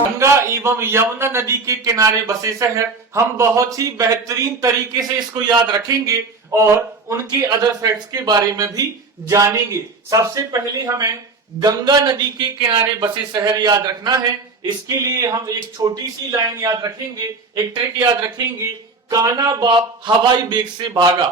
गंगा एवं यमुना नदी के किनारे बसे शहर, हम बहुत ही बेहतरीन तरीके से इसको याद रखेंगे और उनके अदर फैक्ट्स के बारे में भी जानेंगे। सबसे पहले हमें गंगा नदी के किनारे बसे शहर याद रखना है। इसके लिए हम एक छोटी सी लाइन याद रखेंगे, एक ट्रिक याद रखेंगे। कान्हा बाप हवाई वेग से भागा,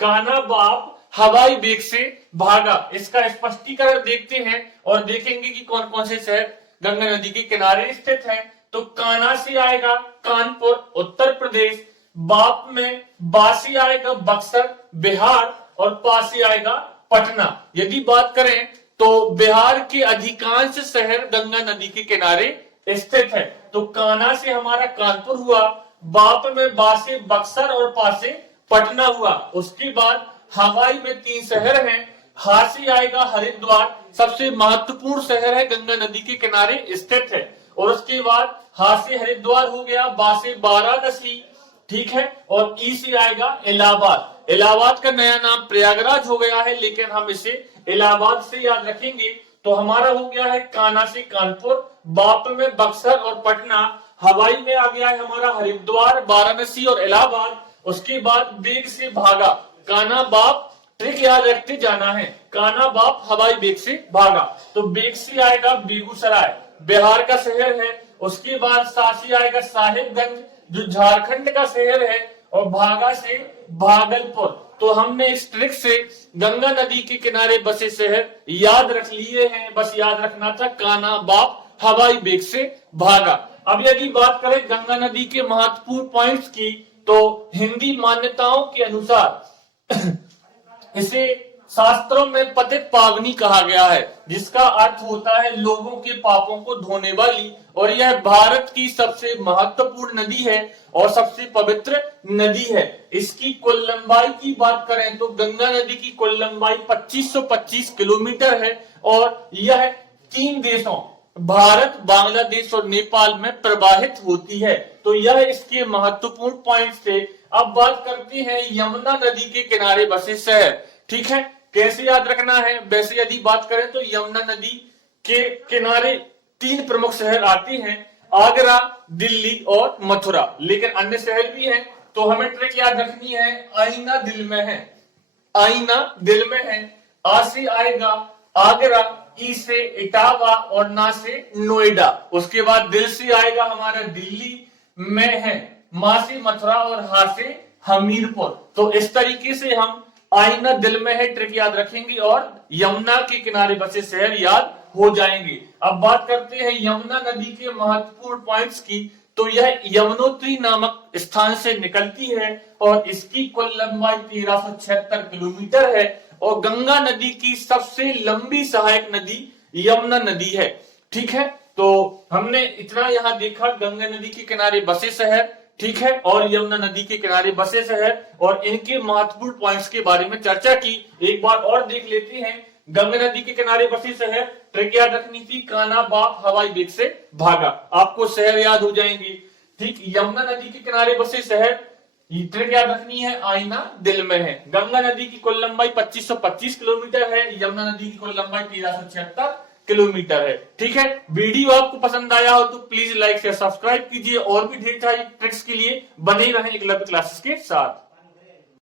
कान्हा बाप हवाई वेग से भागा। इसका स्पष्टीकरण देखते हैं और देखेंगे कि कौन कौन से शहर गंगा नदी के किनारे स्थित हैं। तो कान्हा से आएगा कानपुर उत्तर प्रदेश, बाप में बा से आएगा बक्सर बिहार और पा से आएगा पटना। यदि बात करें तो बिहार के अधिकांश शहर गंगा नदी के किनारे स्थित है। तो कान्हा से हमारा कानपुर हुआ, बाप में बा से बक्सर और पा से पटना हुआ। उसके बाद हवाई में 3 शहर हैं। हा से आएगा हरिद्वार, सबसे महत्वपूर्ण शहर है, गंगा नदी के किनारे स्थित है। और उसके बाद हा से हरिद्वार हो गया, बा से वाराणसी, ठीक है, और ई से आएगा इलाहाबाद। इलाहाबाद का नया नाम प्रयागराज हो गया है, लेकिन हम इसे इलाहाबाद से याद रखेंगे। तो हमारा हो गया है कान्हा से कानपुर, बाप में बक्सर और पटना, हवाई में आ गया है हमारा हरिद्वार, वाराणसी और इलाहाबाद। उसके बाद वेग से भागा, कान्हा बाप, ट्रिक याद रखते जाना है, कान्हा बाप हवाई वेग से भागा। तो वेग से आएगा बेगूसराय, बिहार का शहर है। उसके बाद सा से आएगा साहिबगंज, जो झारखंड का शहर है, और भागा से भागलपुर। तो हमने इस ट्रिक से गंगा नदी के किनारे बसे शहर याद रख लिए हैं। बस याद रखना था, कान्हा बाप हवाई वेग से भागा। अब यदि बात करें गंगा नदी के महत्वपूर्ण पॉइंट्स की, तो हिंदी मान्यताओं के अनुसार इसे शास्त्रों में पतित पावनी कहा गया है, जिसका अर्थ होता है लोगों के पापों को धोने वाली। और यह भारत की सबसे महत्वपूर्ण नदी है और सबसे पवित्र नदी है। इसकी कुल लंबाई की बात करें तो गंगा नदी की कुल लंबाई 2525 किलोमीटर है और यह 3 देशों भारत, बांग्लादेश और नेपाल में प्रवाहित होती है। तो यह इसके महत्वपूर्ण पॉइंट थे। अब बात करते हैं यमुना नदी के किनारे बसे शहर, ठीक है, कैसे याद रखना है। वैसे यदि बात करें तो यमुना नदी के किनारे 3 प्रमुख शहर आते हैं, आगरा, दिल्ली और मथुरा, लेकिन अन्य शहर भी हैं। तो हमें ट्रिक याद रखनी है, आईना दिल में है, आईना दिल में है। आ से आएगा आगरा, ई से इटावा और ना से नोएडा। उसके बाद दिल से आएगा हमारा दिल्ली में है, मा से मथुरा और हा से हमीरपुर। तो इस तरीके से हम आईना दिल में है ट्रिक याद रखेंगे और यमुना के किनारे बसे शहर याद हो जाएंगे। अब बात करते हैं यमुना नदी के महत्वपूर्ण पॉइंट्स की। तो यह यमुनोत्री नामक स्थान से निकलती है और इसकी कुल लंबाई 1376 किलोमीटर है और गंगा नदी की सबसे लंबी सहायक नदी यमुना नदी है, ठीक है। तो हमने इतना यहाँ देखा, गंगा नदी के किनारे बसे शहर, ठीक है, और यमुना नदी के किनारे बसे शहर और इनके महत्वपूर्ण पॉइंट्स के बारे में चर्चा की। एक बार और देख लेते हैं, गंगा नदी के किनारे बसे शहर, ट्रिक याद रखनी थी, कान्हा बाप हवाई वेग से भागा, आपको शहर याद हो जाएंगे, ठीक। यमुना नदी के किनारे बसे शहर, ट्रिक याद रखनी है, आईना दिल में है। गंगा नदी की कुल लंबाई 2525 किलोमीटर है, यमुना नदी की कुल लंबाई 1376 किलोमीटर है, ठीक है। वीडियो आपको पसंद आया हो तो प्लीज लाइक शेयर सब्सक्राइब कीजिए और भी ढेर सारी ट्रिक्स के लिए बने रहें एकलव्य क्लासेस के साथ।